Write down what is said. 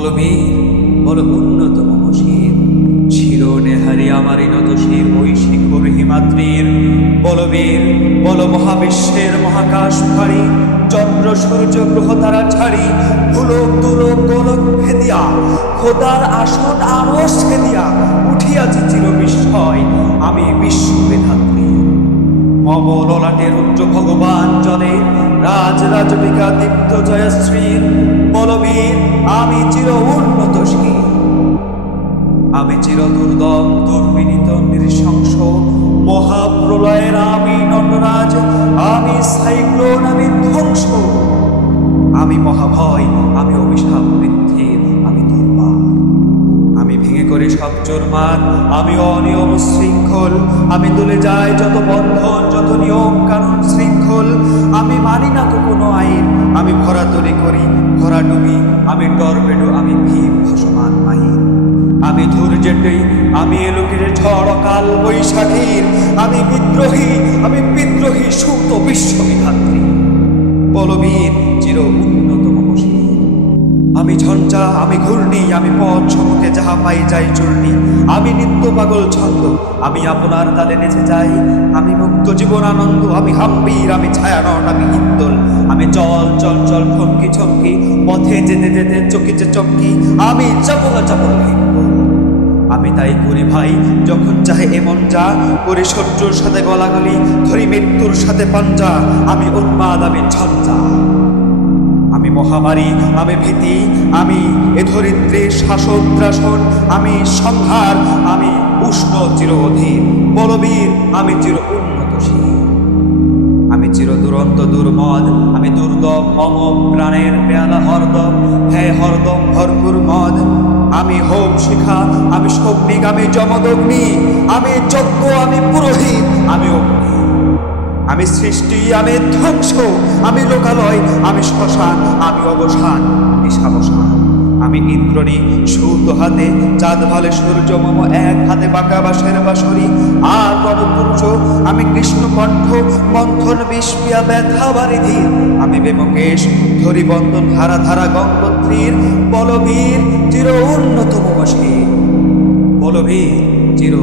বলবীর বল উন্নত মম শির, ছিল নেহারি আমারই নত শির ওই শিখর হিমাদ্রির। বলবীর বল মহাবিশ্বের মহাকাশ ভারী, চন্দ্র সূর্য গ্রহ তারা ছাড়ি, ভুলোক দুলোক গোলক ভেদিয়া খোদার আসন আরশ খেদিয়া উঠিয়াছি চির বিস্ময় আমি বিশ্ববেধাত্রী। মম ললাটে রুদ্র ভগবান জলে রাজরাজবিকা দীপ্ত জয়শ্রীর। বলবীর আমি চির উন্নত শির, আমি চির দুর্দম দুর্বিনীত নৃশংস মহাপ্রলয়ের আমি নটরাজ, আমি সাইক্লোন আমি ধ্বংস, আমি মহাভয় আমি অভিশাপ বৃদ্ধির আমি দুর্বার। আমি ভেঙে করে সব চোরমার আমি অনিয়ম শৃঙ্খল, আমি তুলে যাই যত বন্ধন যত নিয়ম কানুন শৃঙ্খল। আমি মানি না তো কোনো আইন, আমি ভরা তরি করি ভরা ডুবি, আমি টর্পেডো আমি ভীম ভাসমান আইন। আমি ধৈর্যেটি আমি এলোকের ঝড় অকাল বৈশাখীর, আমি বিদ্রোহী সুপ্ত বিশ্ববিধাত্রী। বলবীর চির উন্নত মম শির, আমি ঝঞ্ঝা আমি ঘূর্ণি, আমি পথ সমুখে যাহা পাই যাই চূর্ণি। আমি নিত্য পাগল ছন্দ, আমি আপনার তালে নেচে যাই, আমি মুক্ত জীবন আনন্দ, আমি হাম্বির আমি ছায়ানট আমি ইন্দোল। আমি চল চল চল ঠমকি ছমকি পথে যেতে যেতে চকিচে চমকি, আমি চপল চপল হিন্দোল। আমি তাই করি ভাই যখন চাহে এমন যা করি, শত্রুর সাথে গলাগলি ধরি মৃত্যুর সাথে পাঞ্জা। আমি উন্মাদ আমি ঝঞ্ঝা, আমি মহামারী আমি ভীতি, আমি এ ধরিত্রীর শাসন আমি সংহার, আমি উষ্ণ চির অধীর। বলবীর আমি চির উন্নত শির, আমি চির দুরন্ত দুর্মদ, আমি দুর্দম মম প্রাণের পেয়ালা হরদম, হ্যাঁ হরদম ভরপুর মদ। আমি হোম শিখা আমি সৌমিক আমি যমদগ্নি, আমি যজ্ঞ আমি পুরোহিত আমি অগ্নি। আমি সৃষ্টি আমি ধ্বংস, আমি লোকালয় আমি শ্মশান, আমি অবসান আমি সাবসান। আমি ইন্দ্রণী সুত হাতে চাঁদ ভালে সূর্য মম এক হাতে বাঁকা বাঁশের বাঁশরি। আর গণপুরুষ আমি কৃষ্ণকণ্ঠ মন্থন বিষ্পিয়া ব্যথা বারিধির, আমি বেমকেশ ধরি বন্দন ধারা ধারা গঙ্গোত্রীর। বলবীর চির উন্নত মম শির, বলবীর চির